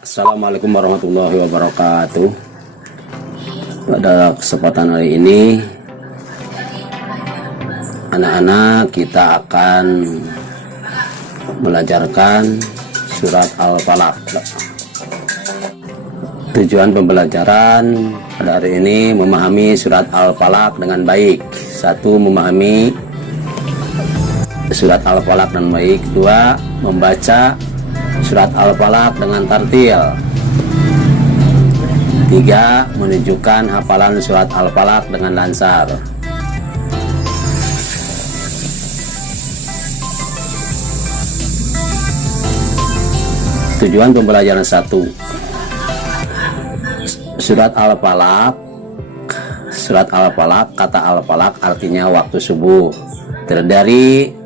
Assalamualaikum warahmatullahi wabarakatuh. Pada kesempatan hari ini, anak-anak kita akan belajarkan surat Al-Falaq. Tujuan pembelajaran pada hari ini memahami surat Al-Falaq dengan baik. Satu, memahami surat Al-Falaq dengan baik. Dua, membaca surat Al-Falaq dengan tartil. Tiga, menunjukkan hafalan surat Al-Falaq dengan lancar. Tujuan pembelajaran satu, surat Al-Falaq. Surat Al-Falaq, kata Al-Falaq artinya waktu subuh. Terdiri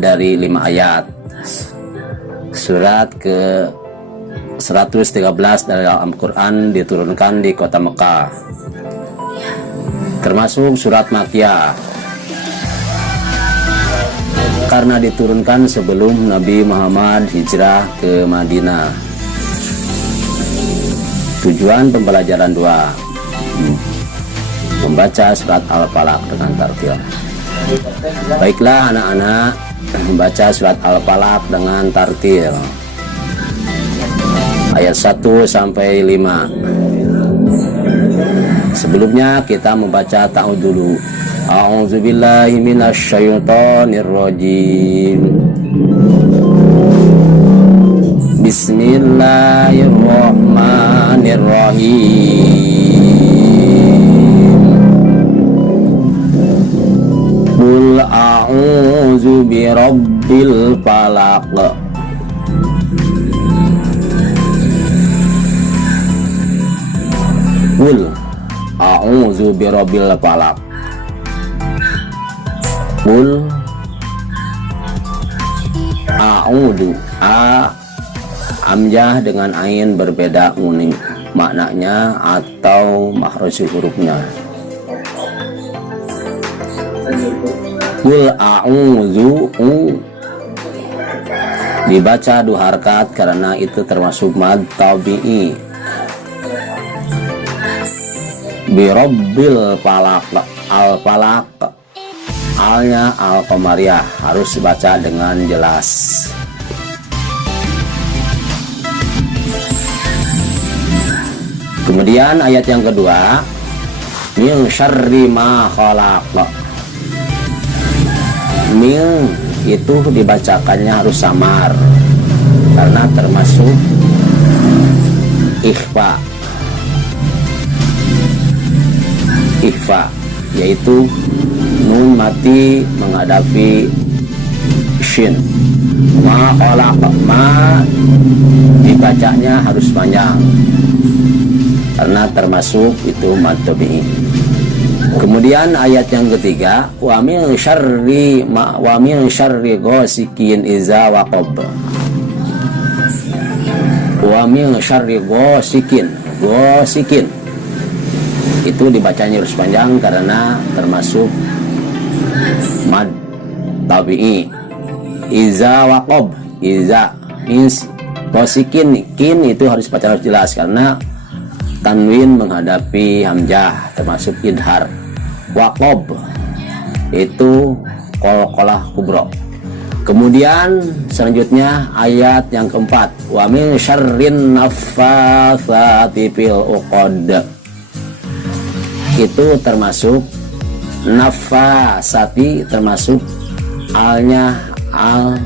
dari 5 ayat. Surat ke 113 dari Al-Quran diturunkan di kota Mekah, termasuk surat Makkiyah karena diturunkan sebelum Nabi Muhammad hijrah ke Madinah. Tujuan pembelajaran 2, membaca surat Al-Falaq dengan tartil. Baiklah anak-anak, membaca surat Al-Falaq dengan tartil ayat 1 sampai 5. Sebelumnya kita membaca ta'awudz dulu. A'udzubillahi minasyaitonirrajim. Bismillahirrahmanirrahim. Qul a'udzu birabbil falaq. Qul a'udzu birabbil falaq. Qul a'udzu, hamzah dengan ain berbeda unik maknanya atau makhraj hurufnya. Qul a'udzu dibaca 2 harakat karena itu termasuk mad tabi'i. Birabbil falaq, al-falaq, alnya al-qamariyah harus dibaca dengan jelas. Kemudian ayat yang kedua, min syarri ma khalaq. Min itu dibacakannya harus samar karena termasuk ikhfa, yaitu nun mati menghadapi shin. Ma khalaq, ma dibacanya harus panjang karena termasuk itu mad tabi'i. Kemudian ayat yang ketiga, wa min syarri ghasikin iza waqab. Wa min syarri ghasikin itu dibacanya harus panjang karena termasuk mad tabi'i. Iza waqab, iza means ghasikin, kin itu harus baca harus jelas karena tanwin menghadapi hamzah termasuk idhar. Waqab itu qalqalah kubra. Kemudian selanjutnya ayat yang keempat, wa min syarrin naffatsati fil uqad. Itu termasuk nafasati, termasuk alnya al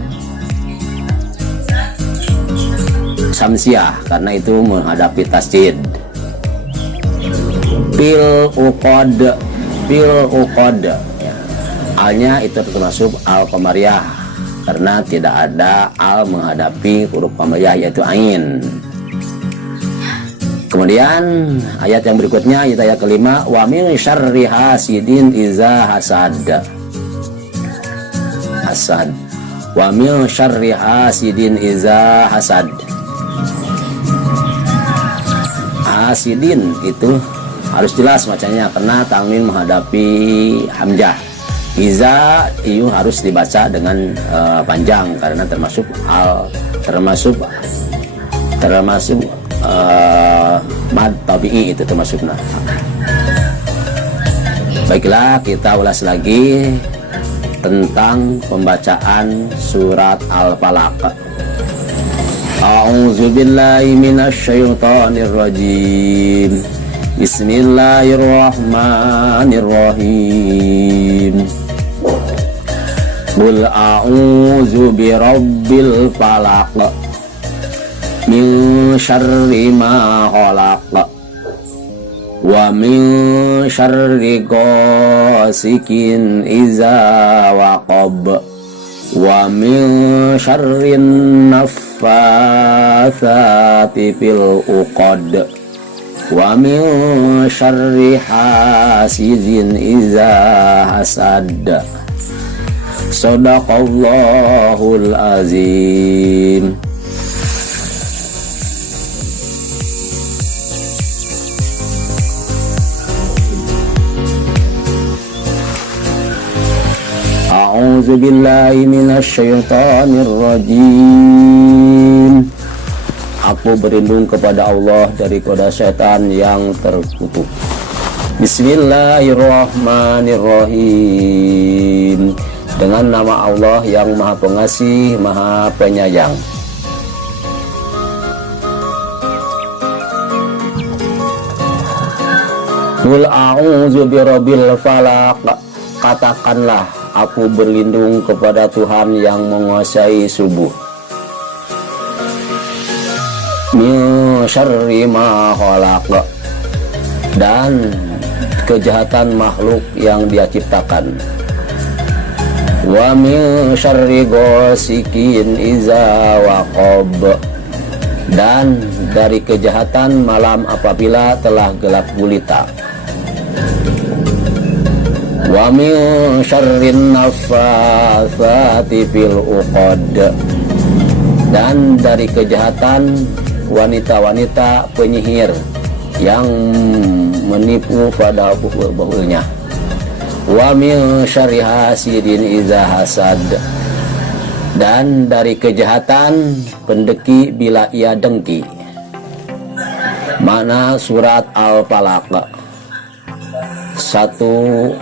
samsiah karena itu menghadapi tasjid. Fil uqad ya. Alnya itu termasuk al-qamariyah karena tidak ada al menghadapi huruf qamariyah yaitu ain. Kemudian ayat yang berikutnya, ayat kelima, wa min syarri hasidin iza hasad. Wa min syarri hasidin iza hasad. Hasidin itu harus jelas bacanya karena tanwin menghadapi hamzah. Iza itu harus dibaca dengan panjang karena termasuk termasuk mad tabi'i itu termasuknya. Baiklah, kita ulas lagi tentang pembacaan surat Al-Falaq. A'udzubillahi minasyaitonir rajim. Bismillahirrahmanirrahim. Qul a'udzu birabbil falaq min syarri ma khalaq wa min syarri ghasikin iza waqab wa min syarrin naffatsati fil uqad wa min syarri hasidin iza hasad. Shadaqallahul azim. A'udzu billahi minasyaitonir rajim. Aku berlindung kepada Allah dari goda setan yang terkutuk. Bismillahirrahmanirrahim. Dengan nama Allah yang Maha Pengasih, Maha Penyayang. Qul a'udzu birabbil falaq. Katakanlah, aku berlindung kepada Tuhan yang menguasai subuh. Min syarri ma khalaq. Dan kejahatan makhluk yang Dia ciptakan. Wa min syarri ghasikin iza waqab. Dan dari kejahatan malam apabila telah gelap gulita. Wa min syarrin naffatsati fil uqad. Dan dari kejahatan wanita-wanita penyihir yang menipu pada bahulnya. Wa min syarri hasidin iza hasad. Dan dari kejahatan pendeki bila ia dengki. Makna surat Al-Falaq 1-5.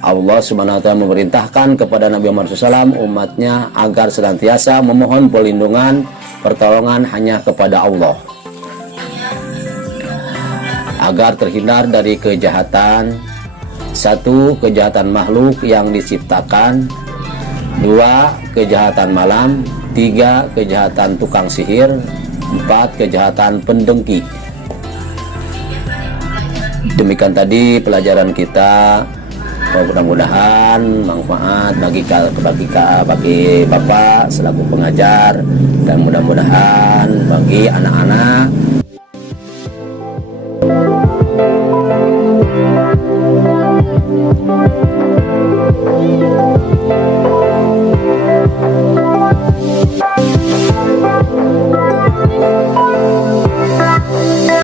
Allah Subhanahu wa ta'ala memerintahkan kepada Nabi Muhammad SAW umatnya agar senantiasa memohon perlindungan, pertolongan hanya kepada Allah, agar terhindar dari kejahatan. 1. Kejahatan makhluk yang diciptakan. 2. Kejahatan malam. 3. Kejahatan tukang sihir. 4. Kejahatan pendengki. Demikian tadi pelajaran kita. Mudah-mudahan manfaat bagi Bapak selaku pengajar, dan mudah-mudahan bagi anak-anak